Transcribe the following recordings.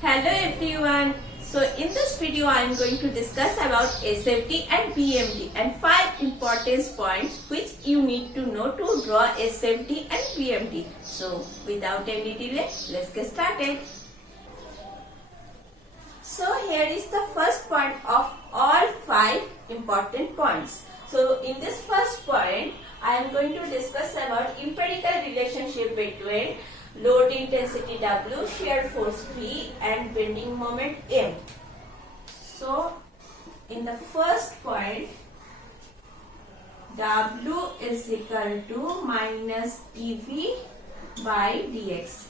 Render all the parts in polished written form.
Hello everyone. So in this video I am going to discuss about SFD and BMD and 5 important points which you need to know to draw SFD and BMD. So without any delay, let's get started. So here is the first point of all 5 important points. So in this first point I am going to discuss about empirical relationship between load intensity W, shear force P and bending moment M. So in the first point, W is equal to minus dV by dx.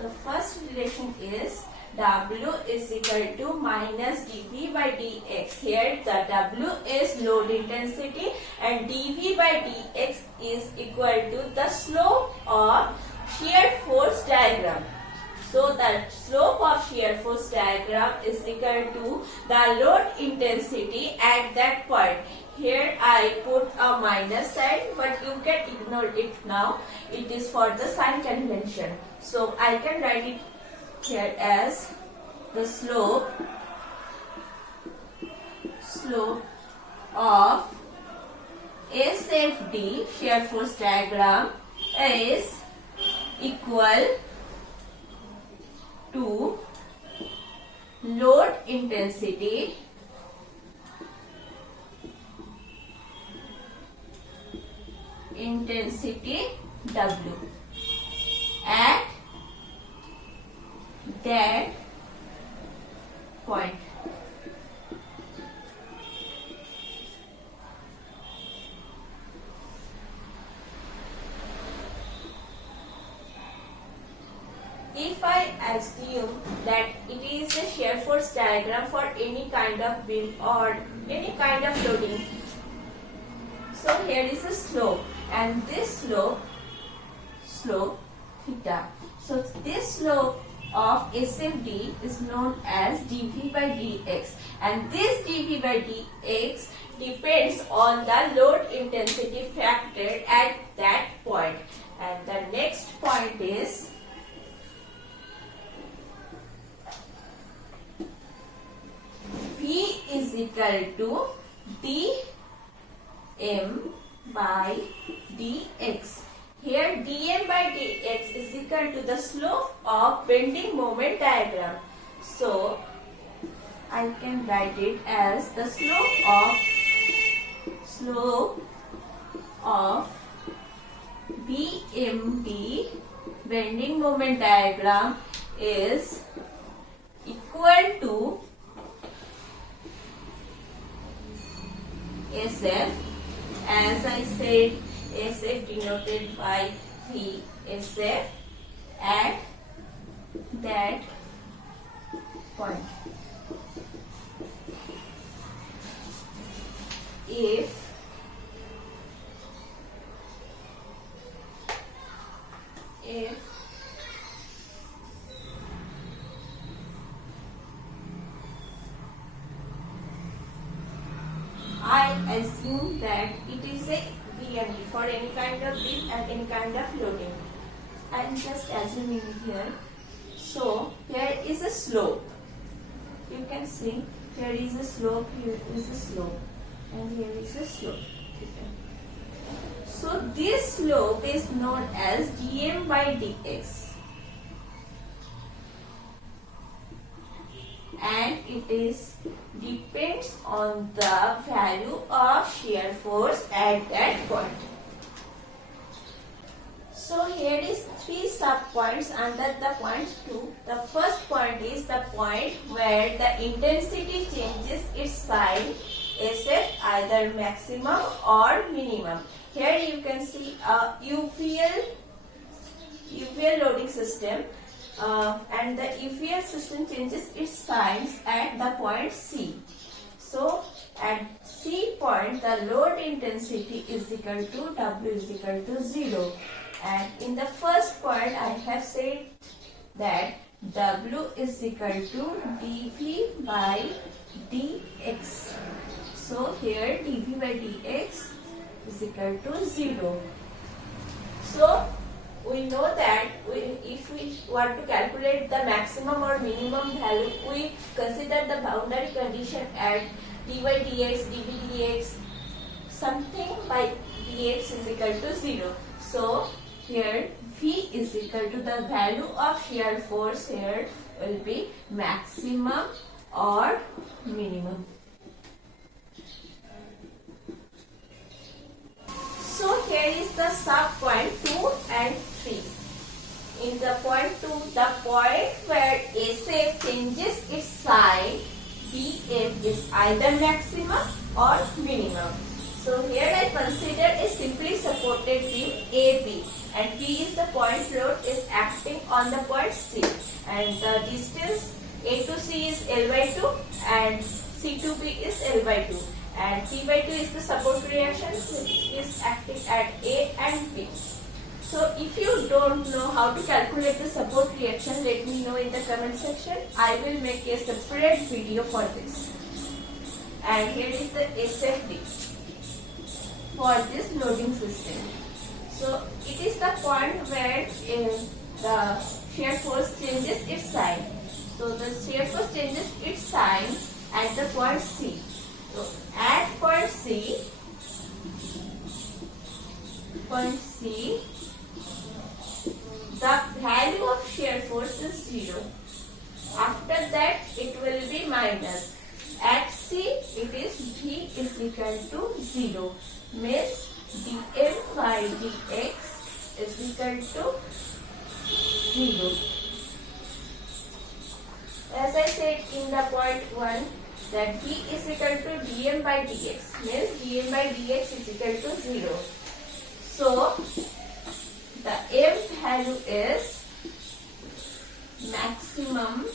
The first relation is W is equal to minus dV by dx. Here the W is load intensity and dV by dx is equal to the slope of shear force diagram. So the slope of shear force diagram is equal to the load intensity at that point. Here I put a minus sign, but you can ignore it now. It is for the sign convention. So I can write it here as the slope of SFD shear force diagram is equal to load intensity W at that point. If I assume that it is a shear force diagram for any kind of beam or any kind of loading, so here is a slope and this slope theta. So this slope of SFD is known as dV by dx, and this dV by dx depends on the load intensity factor at that point. And the next point is V is equal to dm by dx. Here dm by dx is equal to the slope of bending moment diagram. So I can write it as the slope of BMD bending moment diagram is equal to SF. As I said, SF denoted by V, SF at that point. If I assume that it is a BMD for any kind of beam and any kind of loading. I am just assuming here. So here is a slope. You can see here is a slope, here is a slope, and here is a slope. So this slope is known as dm by dx. And it is depends on the value of shear force at that point. So here is 3 sub-points under the point 2. The first point is the point where the intensity changes its sign, SF either maximum or minimum. Here you can see a UVL loading system. And the UVL system changes its signs at the point C. So at C point the load intensity is equal to W is equal to 0. And in the first point I have said that W is equal to dV by dx. So here dV by dx is equal to 0. So we know that if we want to calculate the maximum or minimum value, we consider the boundary condition at dy dx, dv dx, something by dx is equal to 0. So here V is equal to the value of shear force here will be maximum or minimum. So here is the sub point 2 and 3. In the point 2, the point where SF changes its sign, BM is either maximum or minimum. So here I consider a simply supported beam AB, and P is the point load is acting on the point C, and the distance A to C is L by 2 and C to B is L by 2, and P by 2 is the support reaction which is acting at A and B. So if you don't know how to calculate the support reaction, let me know in the comment section. I will make a separate video for this. And here is the SFD for this loading system. So it is the point where the shear force changes its sign. So the shear force changes its sign at the point C. So at point C, the value of shear force is 0. After that it will be minus. At C it is V is equal to 0. Means dm by dx is equal to 0. As I said in the point 1 that V is equal to dm by dx, means dm by dx is equal to 0. So the m value is maximum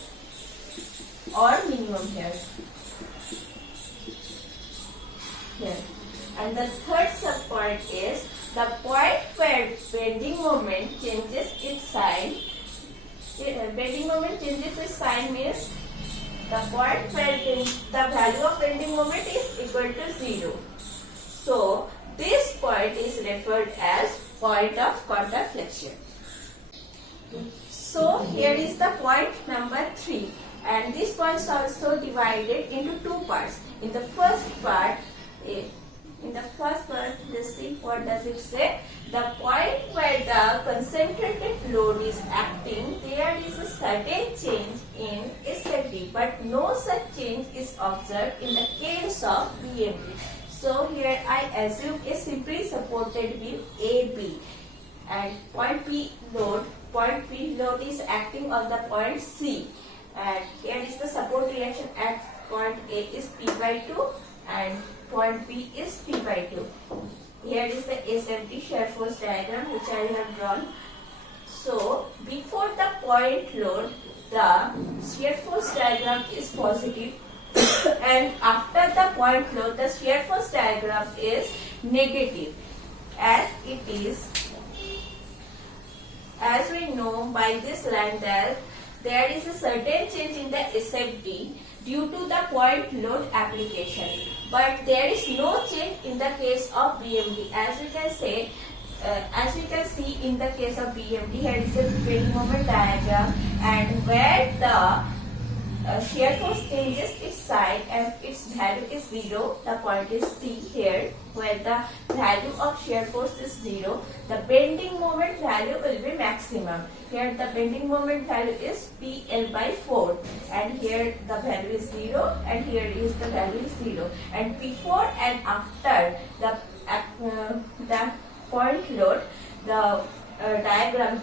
or minimum here. And the third subpoint is the point where bending moment changes its sign. Bending moment changes its sign means the point where the value of bending moment is equal to 0. So this point is referred as point of contraflexion. So here is the point number 3, and this point is also divided into two parts. In the first part, let's see what does it say. The point where the concentrated load is acting, there is a certain change in SFD, but no such change is observed in the case of BMD. So here I assume a simply supported beam AB, and point P load is acting on the point C, and here is the support reaction at point A is P by 2 and point B is P by 2. Here is the SFD shear force diagram which I have drawn. So before the point load, the shear force diagram is positive and after the point load, the shear force diagram is negative, as it is, as we know by this line that there is a certain change in the SFD due to the point load application, but there is no change in the case of BMD. As you can say, as you can see in the case of BMD, here is a bending moment diagram, and where the shear force changes its sign and its value is 0. The point is C here, where the value of shear force is 0. The bending moment value will be maximum. Here the bending moment value is PL by 4, and here the value is 0, and here is the value is 0. And before and after the point load, the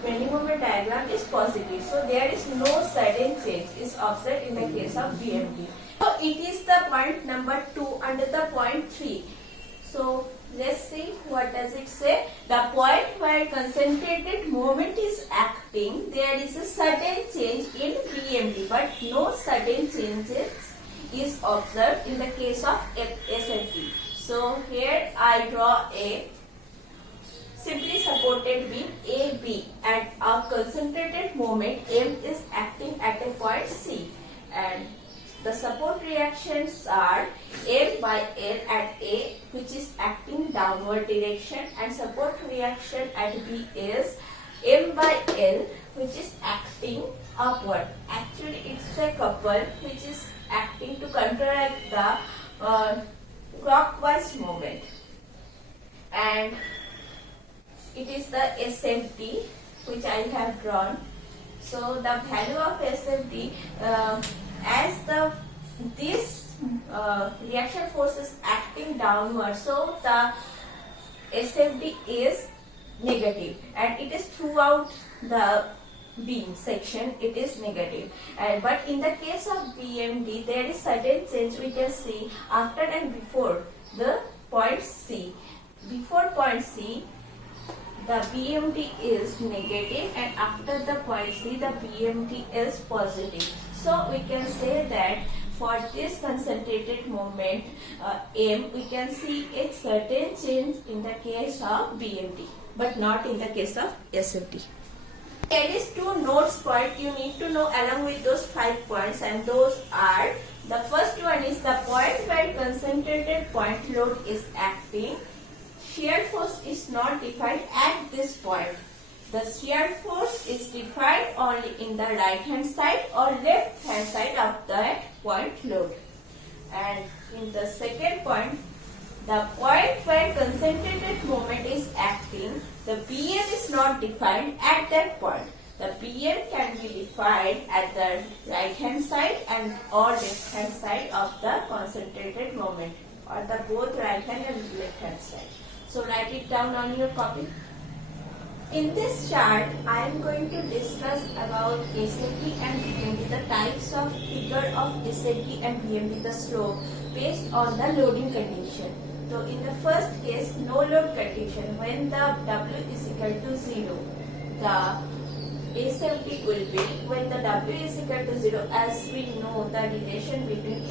bending moment diagram is positive. So there is no sudden change is observed in the case of BMD. So it is the point number 2 under the point 3. So let's see what does it say. The point where concentrated moment is acting, there is a sudden change in BMD, but no sudden changes is observed in the case of SFD. So here I draw a simply supported beam AB, and a concentrated moment M is acting at a point C, and the support reactions are M by L at A, which is acting downward direction, and support reaction at B is M by L, which is acting upward. Actually, it's a couple which is acting to counteract the clockwise movement, and it is the SFD which I have drawn. So the value of SFD, as this reaction force is acting downward, so the SFD is negative, and it is throughout the beam section it is negative. But in the case of BMD, there is certain change we can see after and before the point C. Before point C, the BMD is negative, and after the point C, the BMD is positive. So we can say that for this concentrated moment M, we can see a certain change in the case of BMD, but not in the case of SFD. There is 2 nodes point you need to know along with those 5 points, and those are, the first one is the point where concentrated point load is acting. Shear force is not defined at this point. The shear force is defined only in the right hand side or left hand side of that point load. And in the second point, the point where concentrated moment is acting, the BM is not defined at that point. The BM can be defined at the right hand side and or left hand side of the concentrated moment, or the both right hand and left hand side. So write it down on your copy. In this chart, I am going to discuss about SFD and BMD, the types of figure of SFD and BMD, the slope based on the loading condition. So in the first case, no load condition, when the W is equal to 0, the SFD will be, when the W is equal to 0, as we know the relation between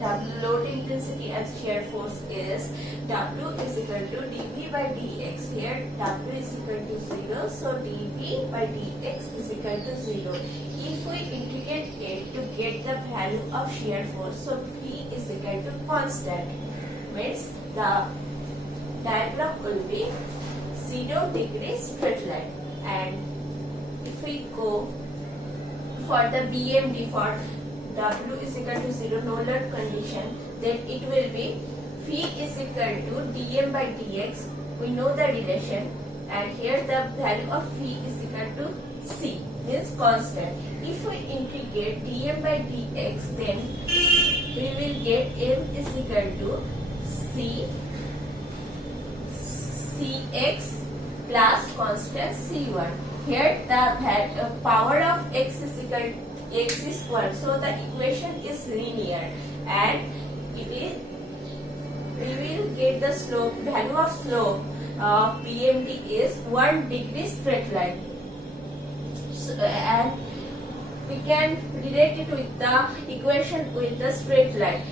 W load intensity and shear force is W is equal to dV by dx. Here W is equal to 0, so dV by dx is equal to 0. If we integrate it to get the value of shear force, so V is equal to constant, means the diagram will be 0 degree straight line. And if we go for the BMD, for W is equal to 0, no load condition, then it will be V is equal to dm by dx. We know the relation, and here the value of V is equal to C, means constant. If we integrate dm by dx, then we will get M is equal to C Cx plus constant C1. Here the power of x is equal to x is 1, so the equation is linear, and we will get the slope, value of slope of BMD is 1 degree straight line. So, and we can relate it with the equation with the straight line.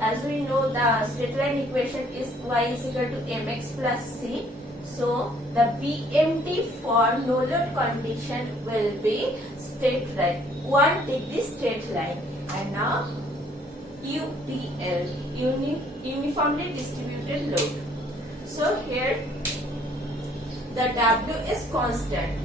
As we know, the straight line equation is y is equal to mx plus c. So the BMD for no load condition will be straight line, 1 degree straight line. And now UDL, uniformly distributed load. So here the W is constant,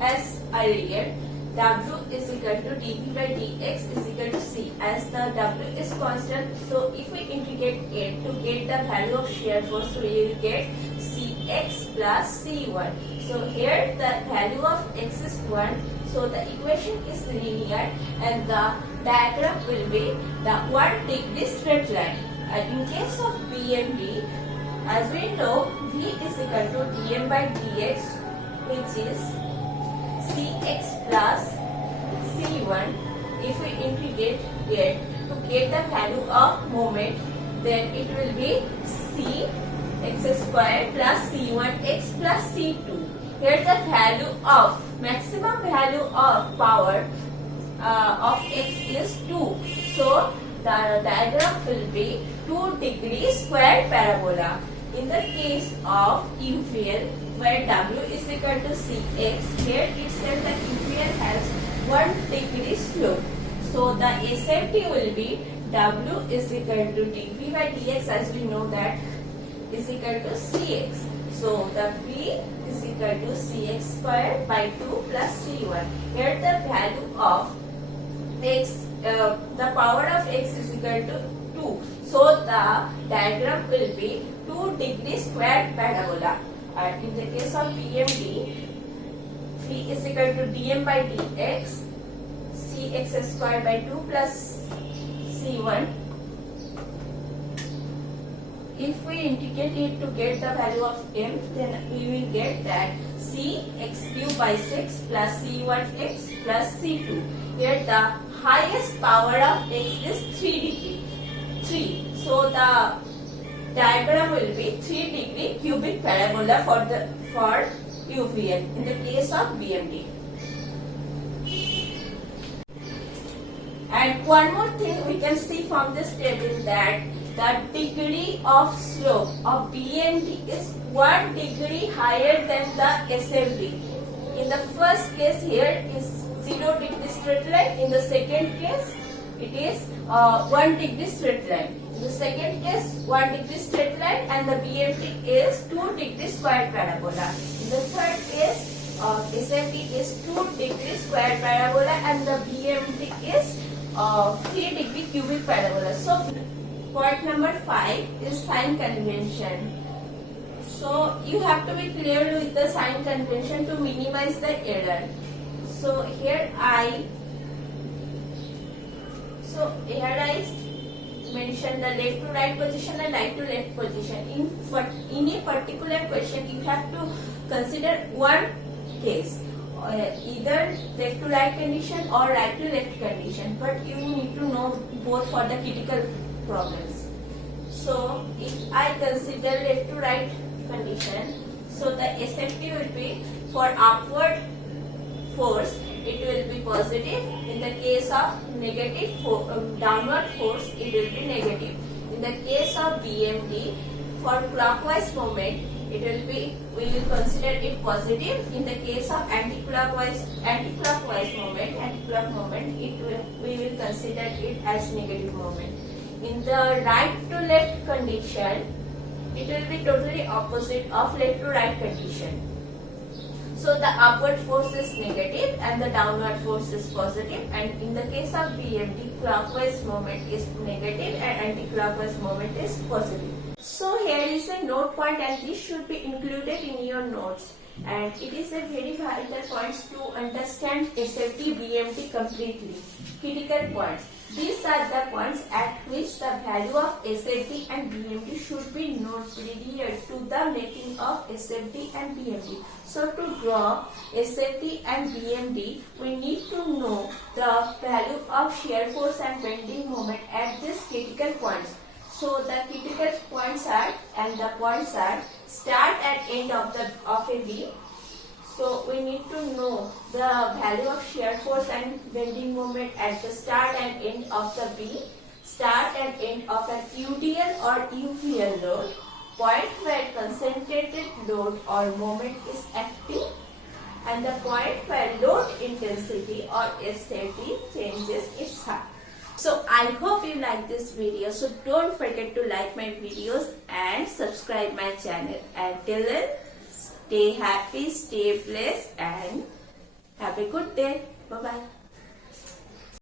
as earlier. W is equal to dV by dx is equal to C, as the W is constant. So if we integrate it to get the value of shear force, we will get Cx plus C1. So here the value of x is 1, so the equation is linear, and the diagram will be the 1 degree straight line. And in case of BMD, as we know, V is equal to dm by dx, which is Cx plus C1. If we integrate it to get the value of moment, then it will be C x square plus C1x plus C2. Here the value of, maximum value of power of x is 2. So the diagram will be 2 degree square parabola. In the case of UVL, where W is equal to Cx, here itself the UVL has 1 degree slope. So the SFD will be W is equal to dV by dx, as we know that, is equal to Cx. So the V is equal to Cx square by 2 plus C1. Here the value of x, the power of x is equal to 2. So the diagram will be 2 degree squared parabola. And in the case of BMD, V is equal to dm by dx, Cx square by 2 plus C1. If we integrate it to get the value of m, then we will get that Cx cube by 6 plus C1x plus C2. Here the highest power of x is 3 degree. 3. So the diagram will be 3 degree cubic parabola for UVL in the case of BMD. And one more thing we can see from this table that the degree of slope of BMD is 1 degree higher than the SFD. In the first case here is 0 degree straight line. In the second case it is 1 degree straight line. In the second case 1 degree straight line and the BMD is 2 degree square parabola. In the third case SFD is 2 degree square parabola and the BMD is 3 degree cubic parabola. So point number 5 is sign convention. So you have to be clear with the sign convention to minimize the error. So here I mention the left to right position and right to left position. In a particular question, you have to consider one case, either left to right condition or right to left condition. But you need to know both for the critical problems. So if I consider left to right condition, so the SFT will be for upward force, it will be positive. In the case of downward force, it will be negative. In the case of BMD, for clockwise movement, we will consider it positive. In the case of anti-clockwise movement, we will consider it as negative movement. In the right to left condition, it will be totally opposite of left to right condition. So the upward force is negative and the downward force is positive, and in the case of BMD, clockwise movement is negative and anti-clockwise movement is positive. So here is a note point and this should be included in your notes, and it is a very vital points to understand SFT BMD completely. Critical points. These are the points at which the value of SFT and BMD should be known prior to the making of SFT and BMD. So to draw SFT and BMD, we need to know the value of shear force and bending moment at these critical points. So the critical points are, start and end of a V. So we need to know the value of shear force and bending moment at the start and end of the V, start and end of an UDL or UVL load, point where concentrated load or moment is active, and the point where load intensity or SFT changes its sign. So I hope you like this video. So don't forget to like my videos and subscribe my channel. Until then, stay happy, stay blessed, and have a good day. Bye bye.